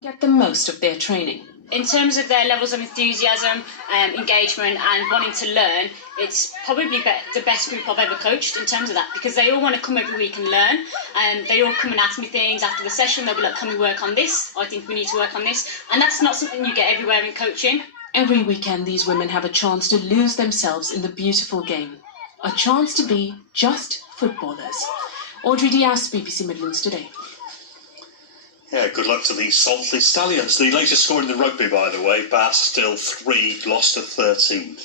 get the most of their training. In terms of their levels of enthusiasm, engagement and wanting to learn, it's probably the best group I've ever coached in terms of that, because they all want to come every week and learn, and they all come and ask me things after the session. They'll be like, can we work on this? I think we need to work on this. And that's not something you get everywhere in coaching. Every weekend these women have a chance to lose themselves in the beautiful game. A chance to be just footballers. Audrey Diaz, BBC Midlands Today. Yeah, good luck to the Saltley Stallions. The latest score in the rugby, by the way, Bath still 3, Gloucester 13.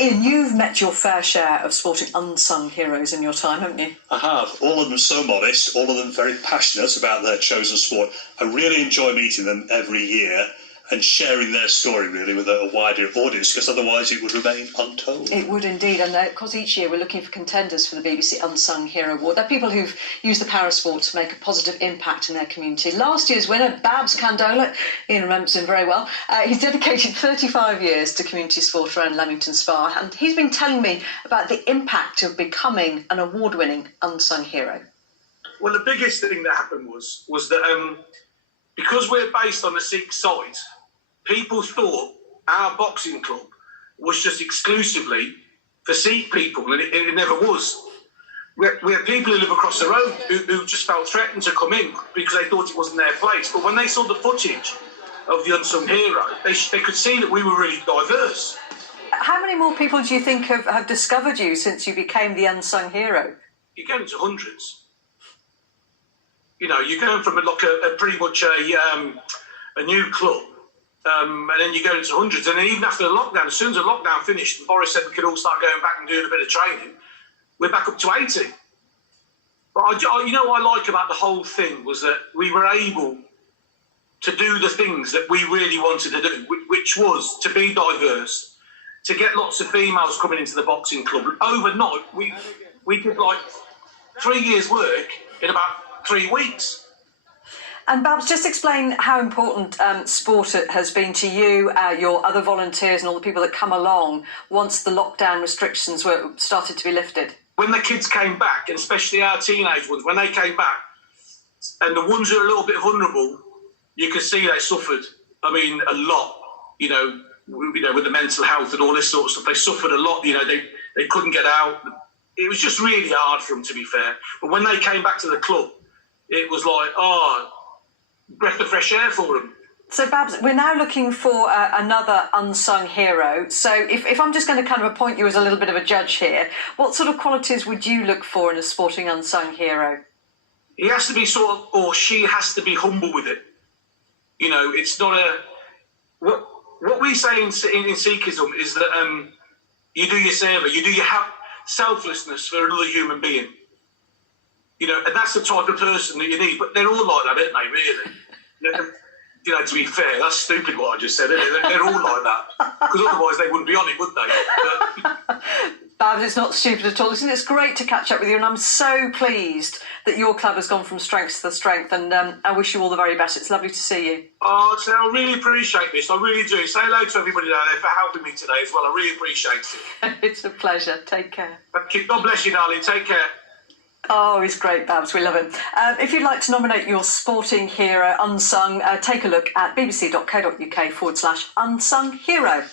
Ian, you've met your fair share of sporting unsung heroes in your time, haven't you? I have. All of them so modest, all of them very passionate about their chosen sport. I really enjoy meeting them every year and sharing their story, really, with a wider audience, because otherwise it would remain untold. It would indeed, and of course each year we're looking for contenders for the BBC Unsung Hero Award. They're people who've used the power of sport to make a positive impact in their community. Last year's winner, Babs Candola, Ian remembers him very well, he's dedicated 35 years to community sport around Leamington Spa, and he's been telling me about the impact of becoming an award-winning unsung hero. Well, the biggest thing that happened was that because we're based on the Sikh site, people thought our boxing club was just exclusively for Sikh people, and it never was. We had people who live across the road who just felt threatened to come in because they thought it wasn't their place. But when they saw the footage of the Unsung Hero, they could see that we were really diverse. How many more people do you think have discovered you since you became the Unsung Hero? You're going to hundreds. You know, you're going from pretty much a new club. And then you go into hundreds, and then even after the lockdown, as soon as the lockdown finished, and Boris said we could all start going back and doing a bit of training, we're back up to 80. But you know what I like about the whole thing was that we were able to do the things that we really wanted to do, which was to be diverse, to get lots of females coming into the boxing club. Overnight, we did like 3 years' work in about 3 weeks. And Babs, just explain how important sport has been to you, your other volunteers and all the people that come along once the lockdown restrictions started to be lifted. When the kids came back, and especially our teenage ones, when they came back, and the ones who are a little bit vulnerable, you could see they suffered. I mean, a lot, you know, with the mental health and all this sort of stuff. They suffered a lot, you know, they couldn't get out. It was just really hard for them, to be fair. But when they came back to the club, it was like, breath of fresh air for them. So, Babs, we're now looking for another unsung hero. So if I'm just going to kind of appoint you as a little bit of a judge here, what sort of qualities would you look for in a sporting unsung hero? He has to be or she has to be humble with it. You know, it's not what we say in Sikhism is that you do your seva, you do your selflessness for another human being. You know, and that's the type of person that you need. But they're all like that, aren't they, really? You know, to be fair, that's stupid what I just said, isn't it? They're all like that. Because otherwise they wouldn't be on it, would they? Babs, it's not stupid at all. Listen, it's great to catch up with you, and I'm so pleased that your club has gone from strength to strength, and I wish you all the very best. It's lovely to see you. Oh, so I really appreciate this. I really do. Say hello to everybody down there for helping me today as well. I really appreciate it. It's a pleasure. Take care. Thank you. God bless you, darling. Take care. Oh, he's great, Babs. We love him. If you'd like to nominate your sporting hero unsung, take a look at bbc.co.uk/unsung hero.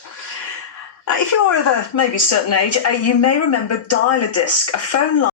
If you're of a maybe certain age, you may remember Dial-A-Disc, a phone line